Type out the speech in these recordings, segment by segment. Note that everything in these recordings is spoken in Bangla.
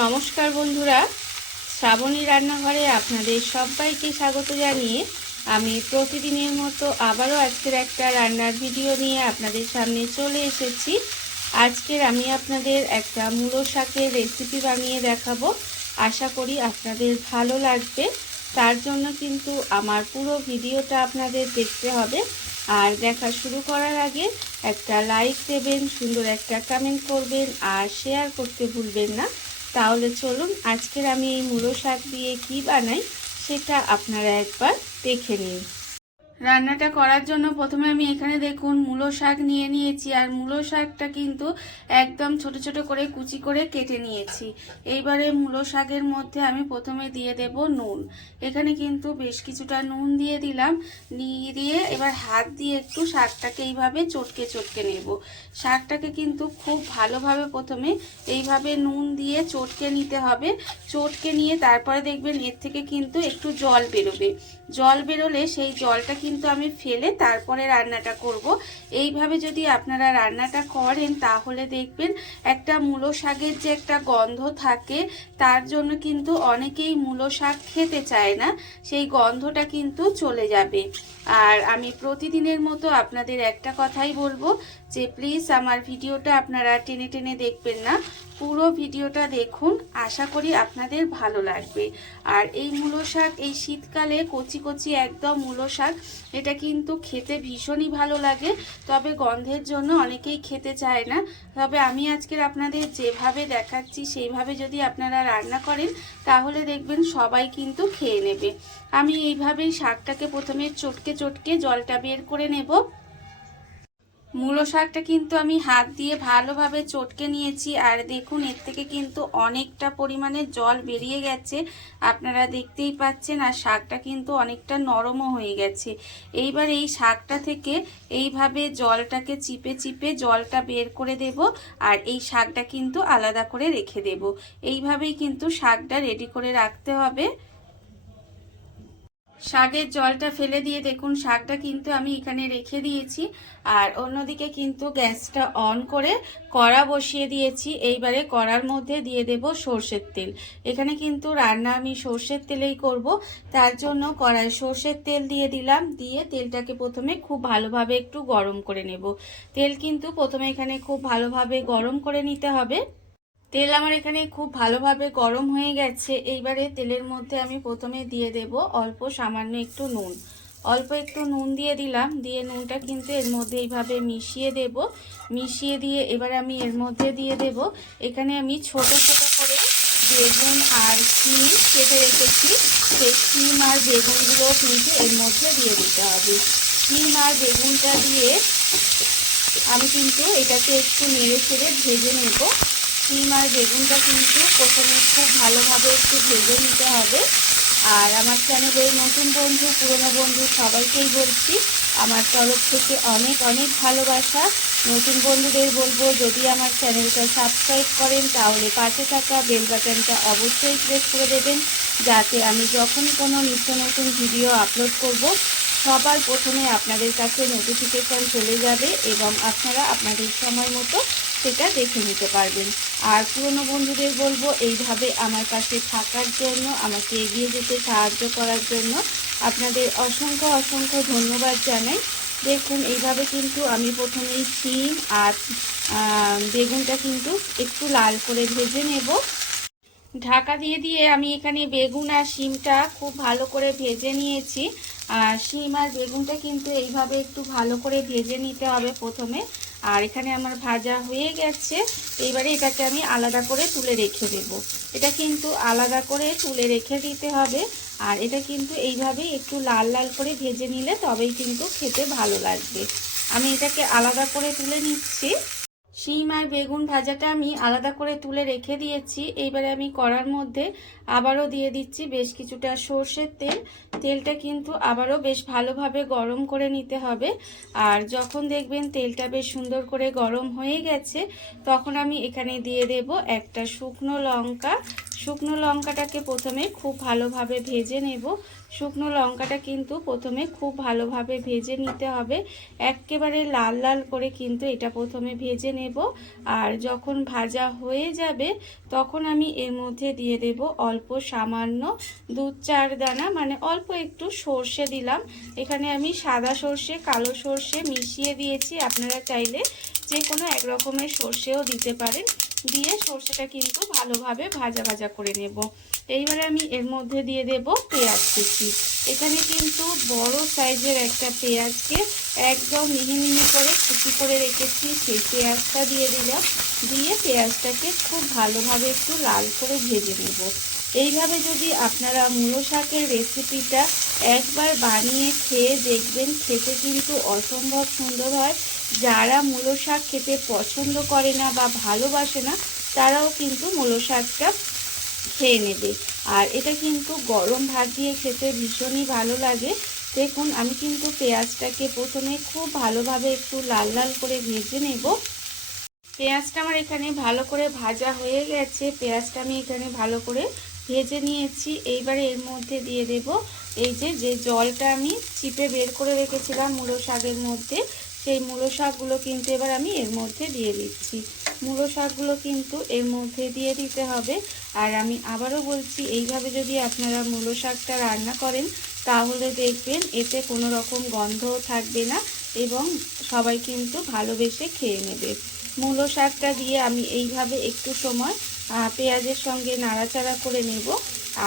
নমস্কার বন্ধুরা, শ্রাবণী রান্নাঘরে আপনাদের সবাইকে স্বাগত জানিয়ে আমি প্রতিদিনের মতো আবারও আজকের একটা রান্নার ভিডিও নিয়ে আপনাদের সামনে চলে এসেছি। আজকের আমি আপনাদের একটা মূলো শাকের রেসিপি বানিয়ে দেখাবো। আশা করি আপনাদের ভালো লাগবে। তার জন্য কিন্তু আমার পুরো ভিডিওটা আপনাদের দেখতে হবে। আর দেখা শুরু করার আগে একটা লাইক দেবেন, সুন্দর একটা কমেন্ট করবেন আর শেয়ার করতে ভুলবেন না। তাহলে চলুন আজকের আমি এই মূলো শাক দিয়ে কি বানাই সেটা আপনারা একবার দেখে নিন। রান্নাটা করার জন্য প্রথমে আমি এখানে দেখুন মূলো শাক নিয়ে নিয়েছি। আর মূলো শাকটা কিন্তু একদম ছোট ছোট করে কুচি করে কেটে নিয়েছি। এইবারে মূলো শাকের মধ্যে আমি প্রথমে দিয়ে দেব নুন। এখানে কিন্তু বেশ কিছুটা নুন দিয়ে দিলাম। দিয়ে এবার হাত দিয়ে একটু শাকটাকে এইভাবে চটকে চটকে নেব। শাকটাকে কিন্তু খুব ভালোভাবে প্রথমে এইভাবে নুন দিয়ে চটকে নিতে হবে। চটকে নিয়ে তারপরে দেখবেন এর থেকে কিন্তু একটু জল বেরোবে। জল বেরোলে সেই জলটা কিন্তু আমি ফেলে তারপরে রান্নাটা করব। এইভাবে যদি আপনারা রান্নাটা করেন তাহলে দেখবেন একটা মূলো শাকের যে একটা গন্ধ থাকে, তার জন্য কিন্তু অনেকেই মূলো শাক খেতে চায় না, সেই গন্ধটা কিন্তু চলে যাবে। আর আমি প্রতিদিনের মতো আপনাদের একটা কথাই বলবো যে প্লিজ আমার ভিডিওটা আপনারা টেনে টেনে দেখবেন না, পুরো ভিডিওটা দেখুন। আশা করি আপনাদের ভালো লাগবে। আর এই মূলো শাক এই শীতকালে কচি কচি একদম মূলো শাক, এটা কিন্তু খেতে ভীষণই ভালো লাগে। তবে গন্ধের জন্য অনেকেই খেতে চায় না। তবে আমি আজকের আপনাদের যেভাবে দেখাচ্ছি সেইভাবে যদি আপনারা রান্না করেন তাহলে দেখবেন সবাই কিন্তু খেয়ে নেবে। আমি এইভাবেই শাকটাকে প্রথমে চটকে চটকে জলটা বের করে নেব। মূলো শাকটা কিন্তু আমি হাত দিয়ে ভালোভাবে চটকে নিয়েছি। আর দেখুন এর থেকে কিন্তু অনেকটা পরিমাণে জল বেরিয়ে গেছে, আপনারা দেখতেই পাচ্ছেন। আর শাকটা কিন্তু অনেকটা নরমও হয়ে গেছে। এইবার এই শাকটা থেকে এইভাবে জলটাকে চিপে চিপে জলটা বের করে দেব। আর এই শাকটা কিন্তু আলাদা করে রেখে দেব। এইভাবেই কিন্তু শাকটা রেডি করে রাখতে হবে। শাকের জলটা ফেলে দিয়ে দেখুন শাকটা কিন্তু আমি এখানে রেখে দিয়েছি। আর অন্যদিকে কিন্তু গ্যাসটা অন করে কড়া বসিয়ে দিয়েছি। এইবারে কড়ার মধ্যে দিয়ে দেব সর্ষের তেল। এখানে কিন্তু রান্না আমি সর্ষের তেলেই করব। তার জন্য কড়ায় সর্ষের তেল দিয়ে দিলাম। দিয়ে তেলটাকে প্রথমে খুব ভালোভাবে একটু গরম করে নেব। তেল কিন্তু প্রথমে এখানে খুব ভালোভাবে গরম করে নিতে হবে। তেল আমার এখানে খুব ভালোভাবে গরম হয়ে গেছে। এইবারে তেলের মধ্যে আমি প্রথমে দিয়ে দেব অল্প সামান্য একটু নুন। অল্প একটু নুন দিয়ে দিলাম। দিয়ে নুনটা কিন্তু এর মধ্যে এইভাবে মিশিয়ে দেব। মিশিয়ে দিয়ে এবার আমি এর মধ্যে দিয়ে দেব, এখানে আমি ছোট ছোট করে বেগুন আর শিম কেটে রেখেছি। সেই শিম আর বেগুনগুলো কিন্তু এর মধ্যে দিয়ে দিতে হবে। শিম আর বেগুনটা দিয়ে আমি কিন্তু এটাকে একটু নেড়ে চেড়ে ভেজে নেব। শিম আর বেগুনটা কিন্তু প্রথমে খুব ভালোভাবে একটু ভেজে নিতে হবে। আর আমার চ্যানেলের নতুন বন্ধু পুরনো বন্ধু সবাইকেই বলছি আমার তরফ থেকে অনেক অনেক ভালোবাসা। নতুন বন্ধুদের বলবো যদি আমার চ্যানেলটা সাবস্ক্রাইব করেন তাহলে পাশে থাকা বেল বাটনটা অবশ্যই প্রেস করে দেবেন, যাতে আমি যখনই কোনো নিত্য নতুন ভিডিও আপলোড করব সবার প্রথমে আপনাদের কাছে নোটিফিকেশান চলে যাবে এবং আপনারা আপনাদের সময় মতো সেটা দেখে নিতে পারবেন। আর পুরনো বন্ধুদের বলবো এইভাবে আমার পাশে থাকার জন্য, আমাকে এগিয়ে যেতে সাহায্য করার জন্য আপনাদের অসংখ্য অসংখ্য ধন্যবাদ জানাই। দেখুন এইভাবে কিন্তু আমি প্রথমেই শিম আর বেগুনটা কিন্তু একটু লাল করে ভেজে নেব। ঢাকা দিয়ে দিয়ে আমি এখানে বেগুন আর শিমটা খুব ভালো করে ভেজে নিয়েছি। আর শিম আর বেগুনটা কিন্তু এইভাবে একটু ভালো করে ভেজে নিতে হবে প্রথমে। আর এখানে আমার ভাজা হয়ে গেছে। এইবারে এটাকে আমি আলাদা করে তুলে রেখে দেব। এটা কিন্তু আলাদা করে তুলে রেখে দিতে হবে। আর এটা কিন্তু এইভাবেই একটু লাল লাল করে ভেজে নিলে তবেই কিন্তু খেতে ভালো লাগবে। আমি এটাকে আলাদা করে তুলে নিচ্ছি। শিম আর বেগুন ভাজাটা আমি আলাদা করে তুলে রেখে দিয়েছি। এইবারে আমি কড়ার মধ্যে আবারও দিয়ে দিচ্ছি বেশ কিছুটা সর্ষের তেল। তেলটা কিন্তু আবারও বেশ ভালোভাবে গরম করে নিতে হবে। আর যখন দেখবেন তেলটা বেশ সুন্দর করে গরম হয়ে গেছে তখন আমি এখানে দিয়ে দেব একটা শুকনো লঙ্কা। শুকনো লঙ্কাটাকে প্রথমে খুব ভালোভাবে ভেজে নেব। শুকনো লঙ্কাটা কিন্তু প্রথমে খুব ভালোভাবে ভেজে নিতে হবে, একেবারে লাল লাল করে কিন্তু এটা প্রথমে ভেজে নেব। আর যখন ভাজা হয়ে যাবে তখন আমি এর মধ্যে দিয়ে দেব অল্প সামান্য 2-4 দানা, মানে অল্প একটু সর্ষে দিলাম। এখানে আমি সাদা সর্ষে কালো সর্ষে মিশিয়ে দিয়েছি, আপনারা চাইলে যে কোনো এক রকমের সর্ষেও দিতে পারেন। দিয়ে সর্ষেটা কিন্তু ভালোভাবে ভাজা ভাজা করে নেব। এইবারে আমি এর মধ্যে দিয়ে দেব পেঁয়াজ কুচি। এখানে কিন্তু বড় সাইজের একটা পেঁয়াজকে একদম মিহি মিহি করে কুচি করে রেখেছি, সেই পেঁয়াজটা দিয়ে দিলাম। দিয়ে পেঁয়াজটাকে খুব ভালোভাবে একটু লাল করে ভেজে নেব। এইভাবে যদি আপনারা মূলো শাকের রেসিপিটা একবার বানিয়ে খেয়ে দেখবেন, খেতে কিন্তু অসম্ভব সুন্দর হয়। যারা মূলো শাক খেতে পছন্দ করে না বা ভালোবাসে না তারাও কিন্তু মূলো শাকটা খেয়ে নেবে। আর এটা কিন্তু গরম ভাত দিয়ে খেতে ভীষণই ভালো লাগে। দেখুন আমি কিন্তু পেঁয়াজটাকে প্রথমে খুব ভালোভাবে একটু লাল লাল করে ভেজে নেব। পেঁয়াজটা আমার এখানে ভালো করে ভাজা হয়ে গেছে, পেঁয়াজটা আমি এখানে ভালো করে ভেজে নিয়েছি। এইবারে এর মধ্যে দিয়ে দেব এই যে জলটা আমি চিপে বের করে রেখেছিলাম মূলো শাকের মধ্যে, সেই মূলো শাকগুলো কিন্তু এবার আমি এর মধ্যে দিয়ে দিচ্ছি। মূলো শাকগুলো কিন্তু এর মধ্যে দিয়ে দিতে হবে। আর আমি আবারও বলছি, এইভাবে যদি আপনারা মূলো শাকটা রান্না করেন তাহলে দেখবেন এতে কোনো রকম গন্ধও থাকবে না এবং সবাই কিন্তু ভালোবেসে খেয়ে নেবে। মূলো শাকটা দিয়ে আমি এইভাবে একটু সময় পেঁয়াজের সঙ্গে নাড়াচাড়া করে নেব।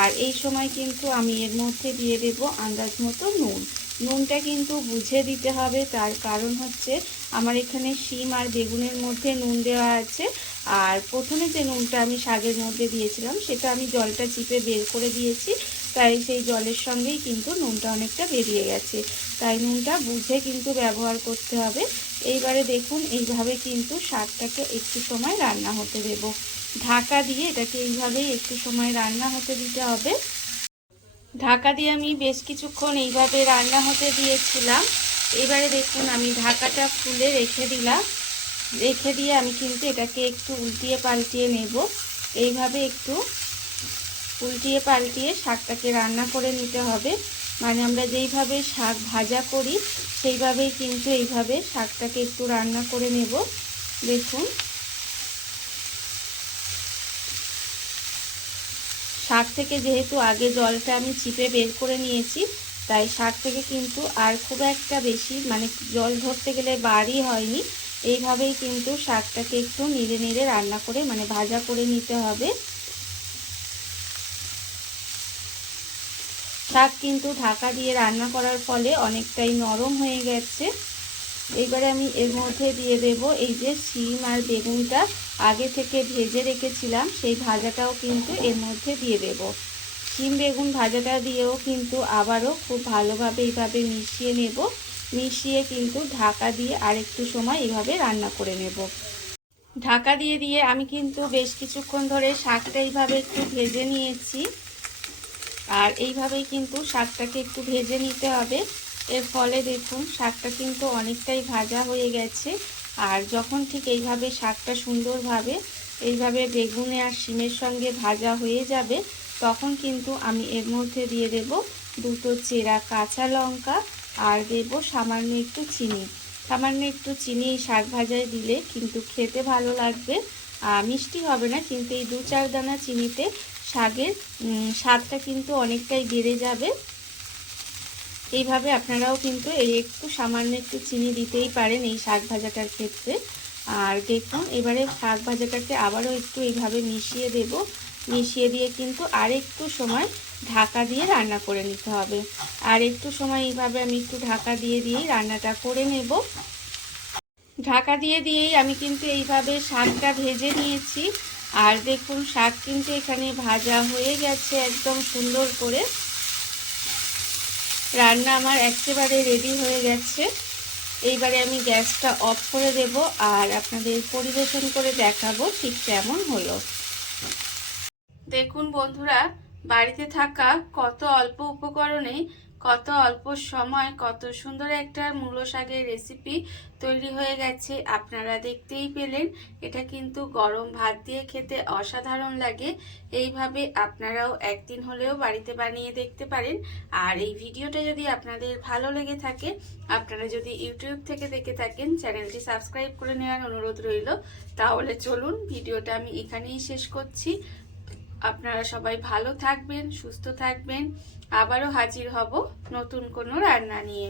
আর এই সময় কিন্তু আমি এর মধ্যে দিয়ে দেব আন্দাজ মতো নুন। নুনটা কিন্তু বুঝে দিতে হবে, তার কারণ হচ্ছে আমার এখানে শিম আর বেগুনের মধ্যে নুন দেওয়া আছে। আর প্রথমে যে নুনটা আমি শাকের মধ্যে দিয়েছিলাম সেটা আমি জলটা চিপে বের করে দিয়েছি, তাই সেই জলের সঙ্গেই কিন্তু নুনটা অনেকটা বেরিয়ে গেছে। তাই নুনটা বুঝে কিন্তু ব্যবহার করতে হবে। এইবারে দেখুন এইভাবে কিন্তু শাকটাকে একটু সময় রান্না হতে দেব। ঢাকা দিয়ে এটাকে এইভাবেই একটু সময় রান্না হতে দিতে হবে। ঢাকা দিয়ে আমি বেশ কিছুক্ষণ এইভাবে রান্না হতে দিয়েছিলাম। এবারে দেখুন আমি ঢাকাটা খুলে রেখে দিলাম। রেখে দিয়ে আমি কিন্তু এটাকে একটু উল্টিয়ে পাল্টিয়ে নেব। এইভাবে একটু উল্টিয়ে পাল্টিয়ে শাকটাকে রান্না করে নিতে হবে। মানে আমরা যেইভাবে শাক ভাজা করি সেইভাবেই কিন্তু এইভাবে শাকটাকে একটু রান্না করে নেব। দেখুন শাক থেকে যেহেতু আগে জলটা আমি চিপে বের করে নিয়েছি, তাই শাক থেকে কিন্তু আর খুব একটা বেশি মানে জল ধরতে গেলে বাড়ি হয়নি। এইভাবেই কিন্তু শাকটাকে একটু নেড়ে নেড়ে রান্না করে মানে ভাজা করে নিতে হবে। শাক কিন্তু ঢাকা দিয়ে রান্না করার ফলে অনেকটাই নরম হয়ে গেছে। এইবারে আমি এর মধ্যে দিয়ে দেব এই যে শিম আর বেগুনটা আগে থেকে ভেজে রেখেছিলাম, সেই ভাজাটাও কিন্তু এর মধ্যে দিয়ে দেব। শিম বেগুন ভাজাটা দিয়েও কিন্তু আবারও খুব ভালোভাবে এইভাবে মিশিয়ে নেব। মিশিয়ে কিন্তু ঢাকা দিয়ে আরেকটু সময় এইভাবে রান্না করে নেব। ঢাকা দিয়ে দিয়ে আমি কিন্তু বেশ কিছুক্ষণ ধরে শাকটা এইভাবে একটু ভেজে নিয়েছি। আর এইভাবেই কিন্তু শাকটাকে একটু ভেজে নিতে হবে। এর ফলে দেখুন শাকটা কিন্তু অনেকটাই ভাজা হয়ে গেছে। আর যখন ঠিক এইভাবে শাকটা সুন্দরভাবে এইভাবে বেগুনে আর শিমের সঙ্গে ভাজা হয়ে যাবে তখন কিন্তু আমি এর মধ্যে দিয়ে দেব 2 চেরা কাঁচা লঙ্কা আর দেব সামান্য একটু চিনি। সামান্য একটু চিনি এই শাক ভাজায় দিলে কিন্তু খেতে ভালো লাগবে। মিষ্টি হবে না, কিন্তু এই 2-4 দানা চিনিতে শাকের স্বাদটা কিন্তু অনেকটাই বেড়ে যাবে। এইভাবে আপনারাও কিন্তু এই একটু সামান্য একটু চিনি দিতেই পারেন এই শাক ভাজাটার ক্ষেত্রে। আর দেখুন এবারে শাক ভাজাটাকে আবারও একটু এইভাবে মিশিয়ে দেব। মিশিয়ে দিয়ে কিন্তু আর একটু সময় ঢাকা দিয়ে রান্না করে নিতে হবে। আর একটু সময় এইভাবে আমি একটু ঢাকা দিয়ে দিয়েই রান্নাটা করে নেব। ঢাকা দিয়ে দিয়েই আমি কিন্তু এইভাবে শাকটা ভেজে নিয়েছি। আর দেখুন শাক কিন্তু এখানে ভাজা হয়ে গেছে একদম সুন্দর করে। রান্না আমার একেবারে রেডি হয়ে গেছে। এইবারে আমি গ্যাসটা অফ করে দেব আর আপনাদের পরিবেশন করে দেখাবো ঠিক কেমন হলো। দেখুন বন্ধুরা, বাড়িতে থাকা কত অল্প উপকরণে কত অল্প সময় কত সুন্দর একটা মূলো শাকের রেসিপি তৈরি হয়ে গেছে, আপনারা দেখতেই পেলেন। এটা কিন্তু গরম ভাত দিয়ে খেতে অসাধারণ লাগে। এইভাবে আপনারাও একদিন হলেও বাড়িতে বানিয়ে দেখতে পারেন। আর এই ভিডিওটা যদি আপনাদের ভালো লেগে থাকে, আপনারা যদি ইউটিউব থেকে দেখে থাকেন, চ্যানেলটি সাবস্ক্রাইব করে নেওয়ার অনুরোধ রইল। তাহলে চলুন ভিডিওটা আমি এখানেই শেষ করছি। আপনারা সবাই ভালো থাকবেন, সুস্থ থাকবেন। আবারও হাজির হব নতুন কোনো রান্না নিয়ে।